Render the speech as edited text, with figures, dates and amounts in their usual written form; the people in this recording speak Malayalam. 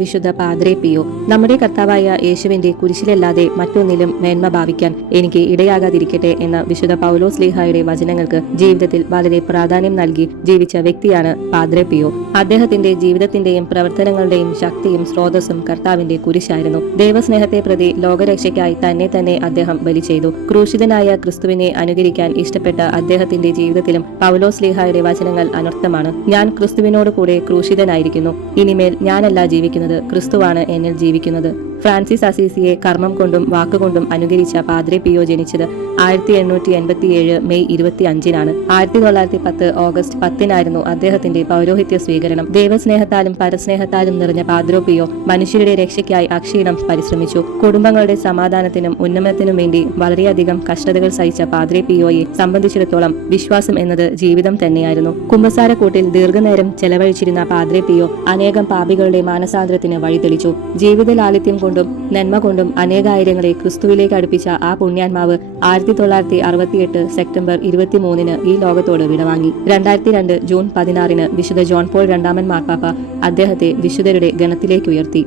വിശുദ്ധ പാദ്രേ പിയോ. നമ്മുടെ കർത്താവായ യേശുവിന്റെ കുരിശിലല്ലാതെ മറ്റൊന്നിലും മേന്മ ഭാവിക്കാൻ എനിക്ക് ഇടയാകാതിരിക്കട്ടെ എന്ന വിശുദ്ധ പൗലോസ് ലീഹായുടെ വചനങ്ങൾക്ക് ജീവിതത്തിൽ വളരെ പ്രാധാന്യം നൽകി ജീവിച്ച വ്യക്തിയാണ് പാദ്രേ പിയോ. അദ്ദേഹത്തിന്റെ ജീവിതത്തിന്റെയും പ്രവർത്തനങ്ങളുടെയും ശക്തിയും സ്രോതസ്സും കർത്താവിന്റെ കുരിശായിരുന്നു. ദൈവസ്നേഹത്തെ പ്രതി ലോകരക്ഷയ്ക്കായി തന്നെ അദ്ദേഹം ബലി ചെയ്തു. ക്രൂശിതനായ ക്രിസ്തുവിനെ അനുകരിക്കാൻ ഇഷ്ടപ്പെട്ട അദ്ദേഹത്തിന്റെ ജീവിതത്തിലും പൗലോസ് ലീഹായുടെ വചനങ്ങൾ അനർത്ഥമാണ്. ഞാൻ ക്രിസ്തുവിനോട് കൂടെ ക്രൂശിതനായിരിക്കുന്നു. ഇനിമേൽ ഞാനല്ല ജീവിക്കുന്നത്, ക്രിസ്തുവാണ് എന്നിൽ ജീവിക്കുന്നത്. ഫ്രാൻസിസ് അസീസിയെ കർമ്മം കൊണ്ടും വാക്കുകൊണ്ടും അനുകരിച്ച പാദ്രേ പിയോ ജനിച്ചത് 1887 മെയ് 25-നാണ്. 1910 ഓഗസ്റ്റ് 10-നായിരുന്നു അദ്ദേഹത്തിന്റെ പൗരോഹിത്യ സ്വീകരണം. ദൈവസ്നേഹത്താലും പരസ്നേഹത്താലും നിറഞ്ഞ പാദ്രേ പിയോ മനുഷ്യരുടെ രക്ഷയ്ക്കായി അക്ഷീണം പരിശ്രമിച്ചു. കുടുംബങ്ങളുടെ സമാധാനത്തിനും ഉന്നമനത്തിനും വേണ്ടി വളരെയധികം കഷ്ടതകൾ സഹിച്ച പാദ്രേ പിയോയെ സംബന്ധിച്ചിടത്തോളം വിശ്വാസം എന്നത് ജീവിതം തന്നെയായിരുന്നു. കുമ്പസാരക്കൂട്ടിൽ ദീർഘനേരം ചെലവഴിച്ചിരുന്ന പാദ്രേ പിയോ അനേകം പാപികളുടെ മാനസാന്തരത്തിന് വഴിതെളിച്ചു. ജീവിത ലാളിത്യം കൊണ്ടും നന്മ കൊണ്ടും അനേകായിരങ്ങളെ ക്രിസ്തുവിലേക്ക് അടുപ്പിച്ച ആ പുണ്യാത്മാവ് 1968 സെപ്റ്റംബർ 23-ന് ഈ ലോകത്തോട് വിടവാങ്ങി. 2002 ജൂൺ 16-ന് വിശുദ്ധ ജോൺ പോൾ II മാർപ്പാപ്പ അദ്ദേഹത്തെ വിശുദ്ധരുടെ ഗണത്തിലേക്ക് ഉയർത്തി.